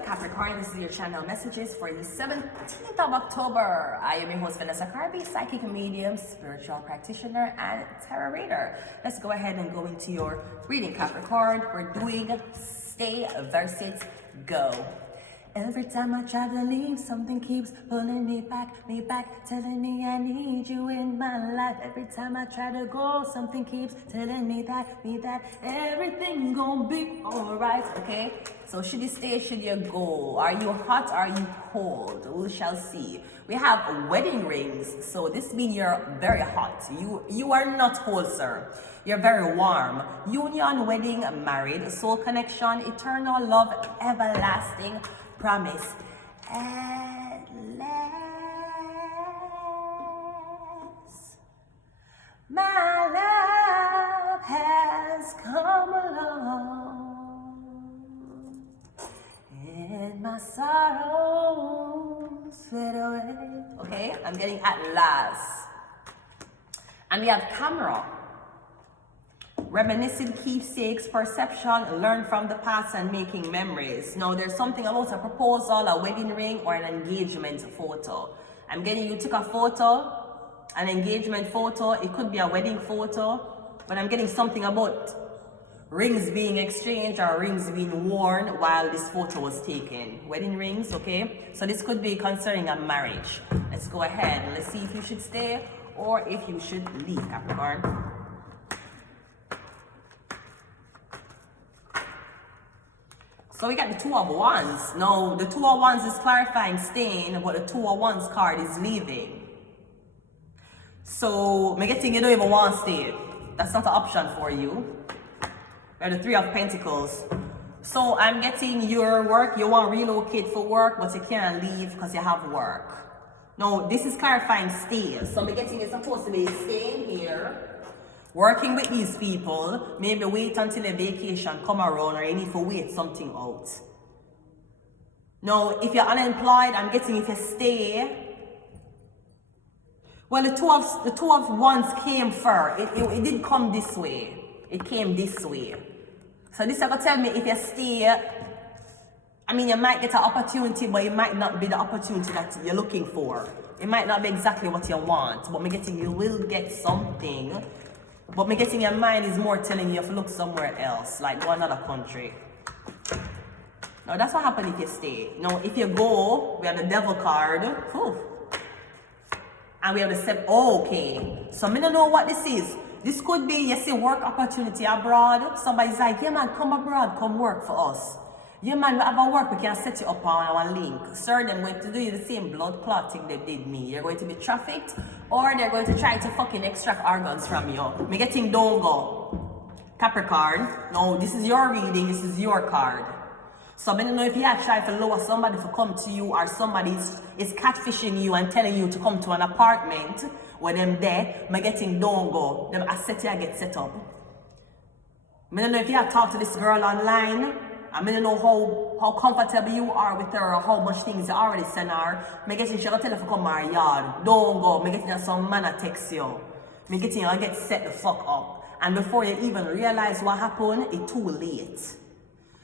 up, Capricorn? This is your channel messages for the 17th of October. I am your host, Vanessa Carby, psychic medium, spiritual practitioner, and tarot reader. Let's go ahead and go into your reading, Capricorn. We're doing stay versus go. Every time I try to leave, something keeps pulling me back, telling me I need you in my life. Every time I try to go, something keeps telling me that everything's gonna be alright, okay? So should you stay, should you go? Are you hot, are you cold? We shall see. We have wedding rings, so this means you're very hot. You are not cold, sir. You're very warm. Union, wedding, married, soul connection, eternal love, everlasting promise. At last, my love has come along, and my sorrows fade away. Okay, I'm getting at last. And we have camera. Reminiscing, keepsakes, perception, learn from the past and making memories. Now there's something about a proposal, a wedding ring, or an engagement photo. I'm getting you took a photo, an engagement photo, it could be a wedding photo, but I'm getting something about rings being exchanged or rings being worn while this photo was taken. Wedding rings, okay? So this could be concerning a marriage. Let's go ahead and let's see if you should stay or if you should leave, Capricorn. So we got the Two of Wands. Now, the Two of Wands is clarifying staying, but the Two of Wands card is leaving. So, I'm getting you don't even want to stay. That's not an option for you. We have the Three of Pentacles. So, I'm getting your work. You want to relocate for work, but you can't leave because you have work. Now, this is clarifying stay. So, I'm getting you're supposed to be staying here, working with these people, maybe wait until a vacation come around or you need to wait something out. Now, if you're unemployed, I'm getting if you stay, well, the two of Wands came first. It didn't come this way. It came this way. So this is going to tell me if you stay, I mean, you might get an opportunity, but it might not be the opportunity that you're looking for. It might not be exactly what you want, but I'm getting you will get something. But me getting your mind is more telling you to look somewhere else, like go another country. Now that's what happens if you stay. Now if you go, we have the Devil card. Whew. And we have the Seven. Oh, okay. So I don't know what this is. This could be, you see, work opportunity abroad. Somebody's like, yeah man, come abroad, come work for us. Yeah man, we have a work, we can set you up on our link. Sir, they're going to do you the same blood clotting they did me. You're going to be trafficked, or they're going to try to fucking extract organs from you. Me getting don't go. Capricorn, no, this is your reading, this is your card. So I don't know if you have tried to lower somebody to come to you, or somebody is catfishing you and telling you to come to an apartment where them there, me getting don't go. Them asset you get set up. I don't know if you have talked to this girl online. I don't know how comfortable you are with her or how much things you already send her. Me getting she gonna tell her to come to her yard. Don't go. Me getting some man a text you. Me getting you get set the fuck up. And before you even realize what happened, it's too late.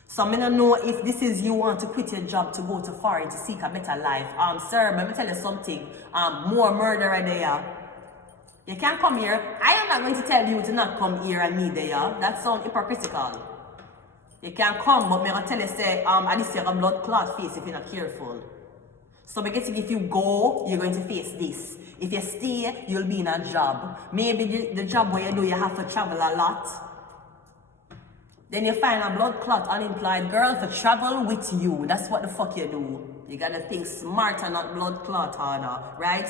So I don't know if this is you want to quit your job to go to foreign to seek a better life. Sir, let me tell you something. More murderer there. You can't come here. I am not going to tell you to not come here and me there. That sounds hypocritical. You can come, but I'm going to tell you, say, at least you have a blood clot face if you're not careful. So I'm getting if you go, you're going to face this. If you stay, you'll be in a job. Maybe the job where you do, you have to travel a lot. Then you find a blood clot unemployed girl to travel with you. That's what the fuck you do. You got to think smart and not blood clot harder, right?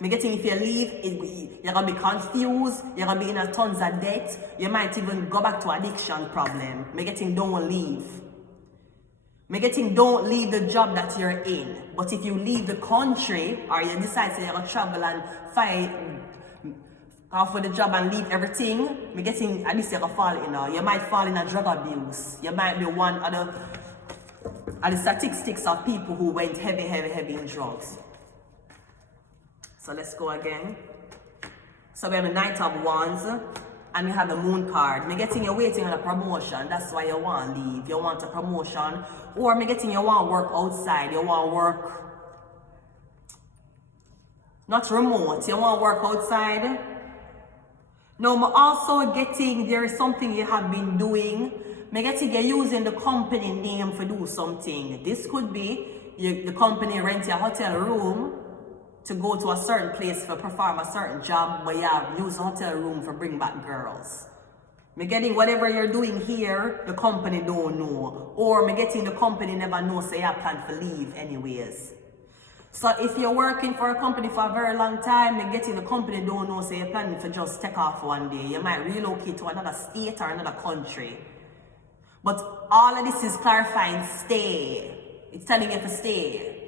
I'm getting if you leave, you're going to be confused, you're going to be in a tons of debt, you might even go back to addiction problem. I'm getting don't leave. I'm getting don't leave the job that you're in. But if you leave the country, or you decide to you're going to travel and fight off with the job and leave everything, I'm getting at least you're going to fall in. You might fall in a drug abuse. You might be one of the statistics of people who went heavy in drugs. So let's go again. So we have the Knight of Wands. and you have the moon card. Me getting you waiting on a promotion, that's why you want to leave. You want a promotion, or me getting you want work outside, you want work not remote, you want work outside. Now I'm also getting there is something you have been doing. Me getting you using the company name for do something. This could be the company rent your hotel room to go to a certain place for perform a certain job, but you have use the hotel room for bring back girls. Me getting whatever you're doing here, the company don't know. Or me getting the company never know, so you have plan for leave anyways. So if you're working for a company for a very long time, me getting the company don't know, so you're planning for just take off one day. You might relocate to another state or another country. But all of this is clarifying stay. It's telling you to stay.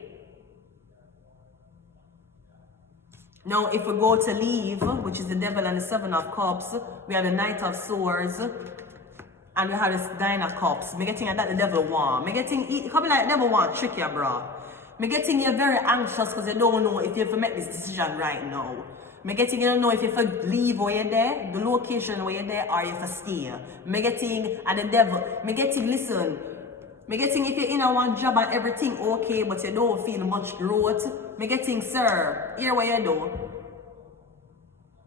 Now, if we go to leave, which is the devil and the 7 of cups, we have the Knight of Swords, and we have this 9 of cups. Me getting that the devil want. Me getting, it could be like the devil want trick you, bro. Me getting you very anxious because you don't know if you have to make this decision right now. Me getting you don't know if you have to leave where you're there, the location where you're there, or you have to stay. Me getting, and the devil, me getting, listen, me getting if you're in a one job and everything okay, but you don't feel much growth. Me getting, sir, here what you do.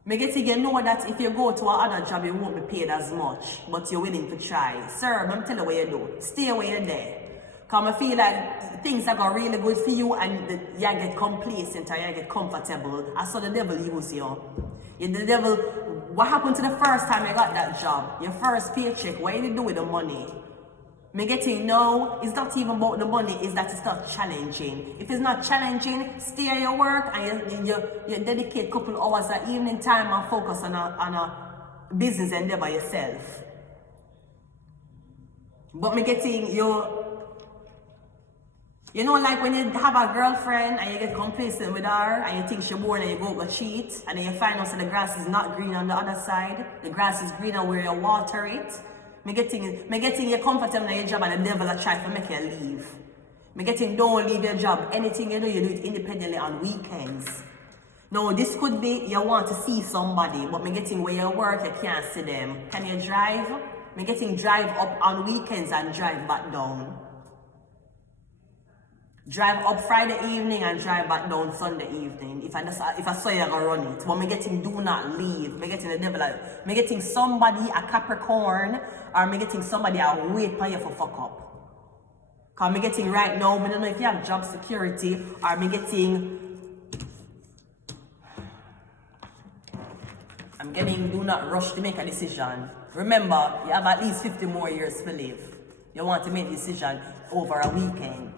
Me getting, you know that if you go to another job, you won't be paid as much, but you're willing to try. Sir, I'm telling you what you do. Stay where you're there. Because I feel like things are going really good for you and you get complacent or you get comfortable. I saw the devil use you. The devil, what happened to the first time you got that job? Your first paycheck, what did you do with the money? Me getting no, it's not even about the money, it's that it's not challenging. If it's not challenging, stay at your work and you dedicate a couple hours at evening time and focus on a business endeavor yourself. But me getting you know, like when you have a girlfriend and you get complacent with her and you think she's bored and you go cheat and then you find out that the grass is not green on the other side, the grass is greener where you water it. Me getting you comfortable in your job and the devil will try to make you leave. Me getting don't leave your job. Anything you do it independently on weekends. Now this could be you want to see somebody, but me getting where you work you can't see them. Can you drive? Me getting drive up on weekends and drive back down. Drive up Friday evening and drive back down Sunday evening. If I saw you gonna run it. But me getting do not leave. Me getting the devil. Me getting somebody a Capricorn or me getting somebody a wait for you for fuck up. Cause me getting right now, I don't know if you have job security or me getting I'm getting do not rush to make a decision. Remember, you have at least 50 more years to live. You want to make a decision over a weekend.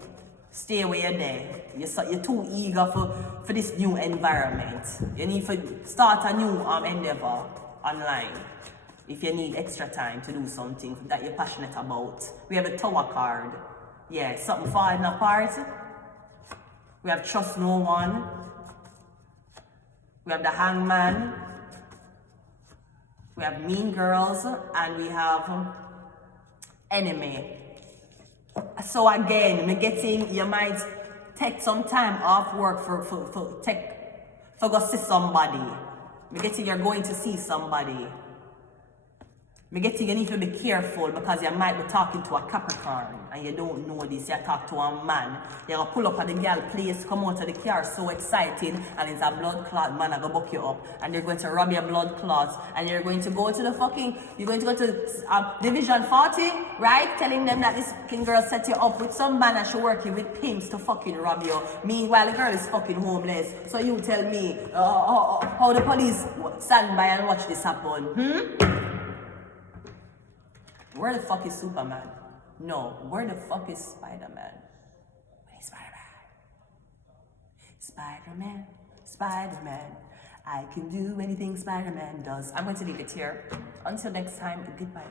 Stay where you're there. You're too eager for this new environment. You need to start a new endeavor online. If you need extra time to do something that you're passionate about. We have a Tower card. Yeah, something falling apart. We have Trust No One. We have the Hangman. We have Mean Girls. And we have Enemy. So again, you might take some time off work for go see somebody. You're going to see somebody. You need to be careful because you might be talking to a Capricorn and you don't know this. You talk to a man. You're going to pull up at the girl place, come out of the car so excited, and it's a blood clot man that going to buck you up. And they're going to rub your blood clots. And you're going to go to you're going to go to Division 40, right? Telling them that this fucking girl set you up with some man and she working with pimps to fucking rob you. Meanwhile, the girl is fucking homeless. So you tell me how the police stand by and watch this happen. Where the fuck is Superman? No, where the fuck is Spider-Man? Where's Spider-Man? Spider-Man. I can do anything Spider-Man does. I'm going to leave it here. Until next time, goodbye.